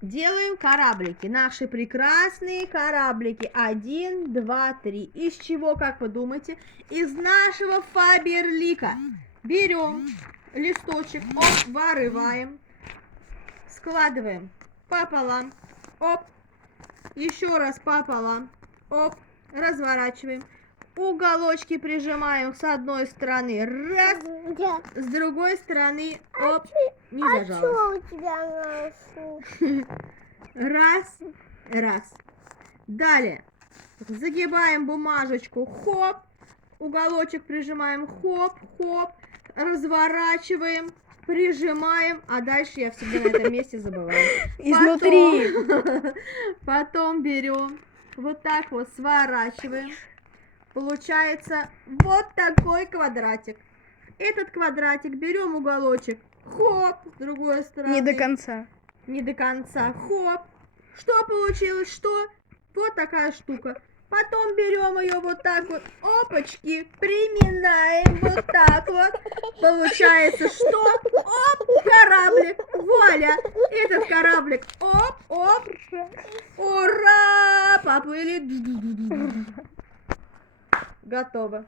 Делаем кораблики. Наши прекрасные кораблики. 1, 2, 3. Из чего, как вы думаете? Из нашего Фаберлика. Берем листочек, оп, вырываем, складываем пополам, оп, еще раз пополам, оп, разворачиваем. Уголочки прижимаем с одной стороны, раз, с другой стороны, оп, не зажалось. Раз, раз. Далее загибаем бумажечку, хоп, уголочек прижимаем, хоп, хоп, разворачиваем, прижимаем, а дальше я всегда на этом месте забываю. Изнутри. Потом берем, вот так вот сворачиваем. Получается вот такой квадратик. Этот квадратик берем уголочек, хоп, с другой стороны. Не до конца. Не до конца, хоп. Что получилось, что? Вот такая штука. Потом берем ее вот так вот, опачки, приминаем вот так вот. Получается, что? Оп, кораблик, вуаля. Этот кораблик, оп, оп. Ура, поплыли. Готово.